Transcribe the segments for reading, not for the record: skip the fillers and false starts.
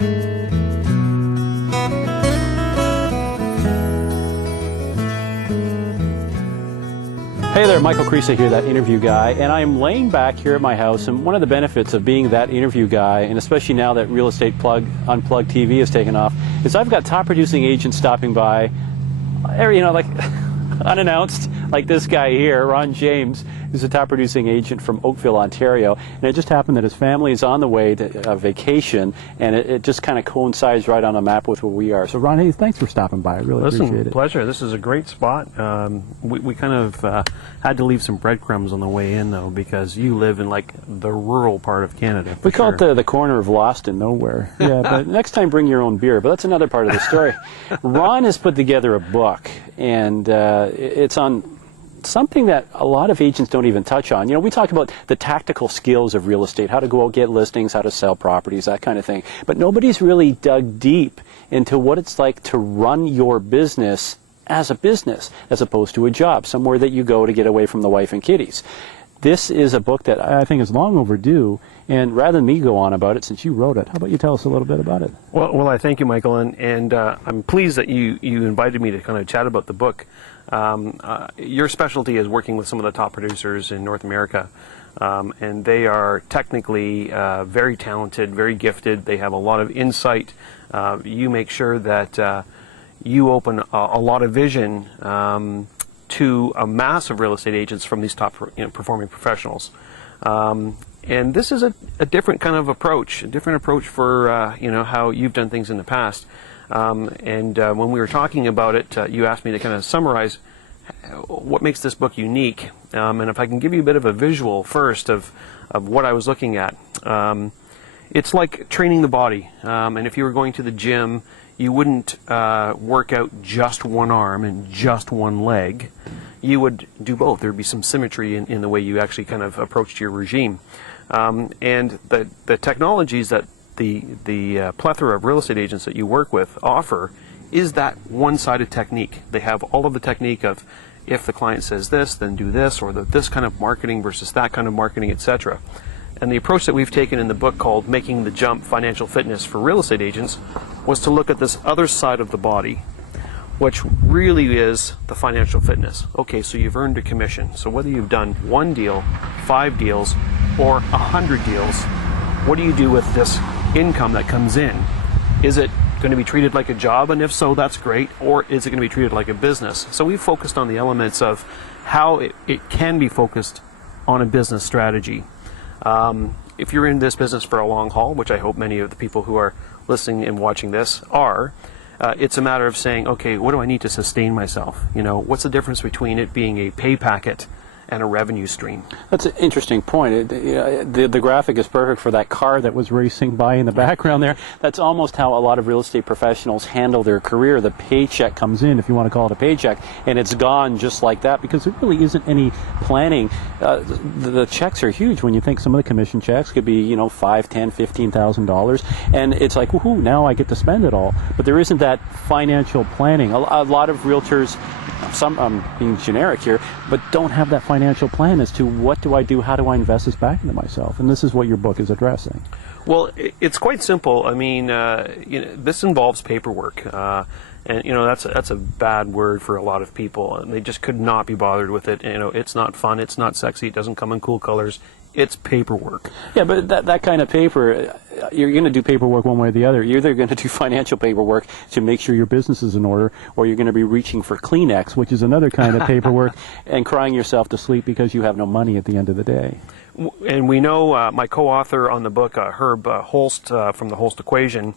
Hey there, Michael Krisa here, that interview guy, and I'm laying back here at my house, and one of the benefits of being that interview guy, and especially now that Real Estate Unplugged TV has taken off, is I've got top producing agents stopping by, like unannounced, like this guy here, Ronn James, who's a top producing agent from Oakville, Ontario, and it just happened that his family is on the way to a vacation, and it just kind of coincides right on the map with where we are. So Ron, hey, thanks for stopping by. I really appreciate it. Pleasure. This is a great spot. We kind of had to leave some breadcrumbs on the way in, though, because you live in like the rural part of Canada. We call it the corner of lost and nowhere. Yeah, but next time bring your own beer, but that's another part of the story. Ron has put together a book, and it's on something that a lot of agents don't even touch on. You know, we talk about the tactical skills of real estate, how to go out, get listings, how to sell properties, that kind of thing. But nobody's really dug deep into what it's like to run your business as a business, as opposed to a job, somewhere that you go to get away from the wife and kiddies. This is a book that I think is long overdue, and rather than me go on about it, since you wrote it, how about you tell us a little bit about it? Well, I thank you, Michael, and I'm pleased that you invited me to kind of chat about the book. Your specialty is working with some of the top producers in North America, and they are technically very talented, very gifted. They have a lot of insight. You make sure that you open a lot of vision to a mass of real estate agents from these top performing professionals. And this is a different kind of approach, for how you've done things in the past. And when we were talking about it, you asked me to kind of summarize what makes this book unique. And if I can give you a bit of a visual first of what I was looking at. It's like training the body. And if you were going to the gym, you wouldn't work out just one arm and just one leg. You would do both. There would be some symmetry in the way you actually kind of approached your regime. And the technologies that the plethora of real estate agents that you work with offer is that one-sided technique. They have all of the technique of if the client says this, then do this, or this kind of marketing versus that kind of marketing, etc. And the approach that we've taken in the book called Making the Jump Financial Fitness for Real Estate Agents was to look at this other side of the body, which really is the financial fitness. Okay, so you've earned a commission. So whether you've done 1 deal, 5 deals, or 100 deals, what do you do with this income that comes in? Is it going to be treated like a job? And if so, that's great. Or is it going to be treated like a business? So we've focused on the elements of how it can be focused on a business strategy. If you're in this business for a long haul, which I hope many of the people who are listening and watching this are, it's a matter of saying, okay, what do I need to sustain myself? You know, what's the difference between it being a pay packet and a revenue stream? That's an interesting point. The graphic is perfect for that car that was racing by in the background there. That's almost how a lot of real estate professionals handle their career. The paycheck comes in, if you want to call it a paycheck, and it's gone just like that because there really isn't any planning. The checks are huge when you think some of the commission checks could be, $5,000, $10,000, $15,000, and it's like, woohoo, now I get to spend it all. But there isn't that financial planning. A lot of realtors, some I'm being generic here, but don't have that financial plan as to what do I do, how do I invest this back into myself, and this is what your book is addressing. Well, it's quite simple. I mean, this involves paperwork, and that's a bad word for a lot of people, and they just could not be bothered with it. It's not fun, it's not sexy, it doesn't come in cool colors. It's paperwork. Yeah, but that kind of paper, you're going to do paperwork one way or the other. You're either going to do financial paperwork to make sure your business is in order, or you're going to be reaching for Kleenex, which is another kind of paperwork, and crying yourself to sleep because you have no money at the end of the day. And we know my co-author on the book, Herb Holst from the Holst Equation,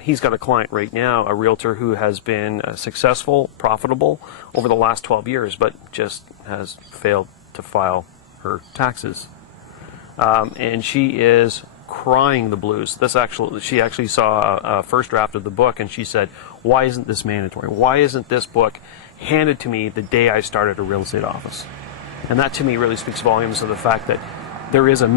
he's got a client right now, a realtor who has been successful, profitable over the last 12 years, but just has failed to file her taxes, and she is crying the blues. She actually saw a first draft of the book, and she said, "Why isn't this mandatory? Why isn't this book handed to me the day I started a real estate office?" And that, to me, really speaks volumes of the fact that there's a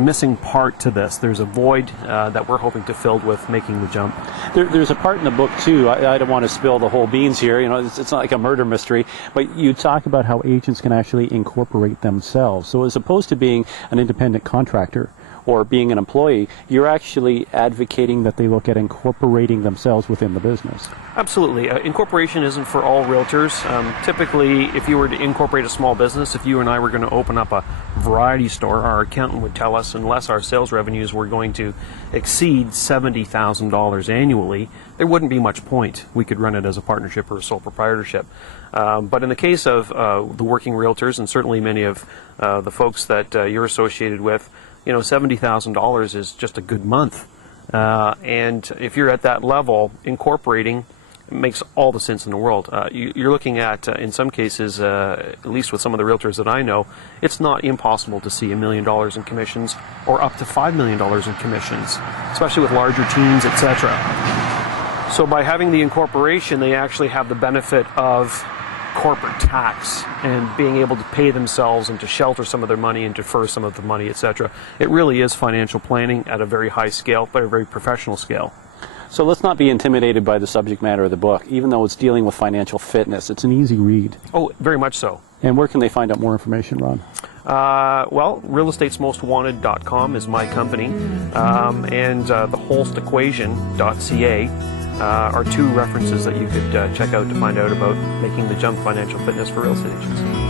missing part to this. There's a void that we're hoping to fill with Making the Jump. There's a part in the book too. I don't want to spill the whole beans here. It's not like a murder mystery, but you talk about how agents can actually incorporate themselves. So as opposed to being an independent contractor or being an employee, you're actually advocating that they look at incorporating themselves within the business. Absolutely. Incorporation isn't for all realtors. Typically, if you were to incorporate a small business, if you and I were going to open up a variety store, our accountant would tell us unless our sales revenues were going to exceed $70,000 annually, there wouldn't be much point. We could run it as a partnership or a sole proprietorship. But in the case of the working realtors, and certainly many of the folks that you're associated with, $70,000 is just a good month. And if you're at that level, incorporating makes all the sense in the world. You're looking at, in some cases, at least with some of the realtors that I know, it's not impossible to see $1 million in commissions or up to $5 million in commissions, especially with larger teams, etc. So by having the incorporation, they actually have the benefit of corporate tax and being able to pay themselves and to shelter some of their money and defer some of the money, etc. It really is financial planning at a very high scale, but a very professional scale. So let's not be intimidated by the subject matter of the book, even though it's dealing with financial fitness. It's an easy read. Oh, very much so. And where can they find out more information, Ron? Well, realestatesmostwanted.com is my company, and theholstequation.ca are two references that you could check out to find out about making the jump financial fitness for real estate agents.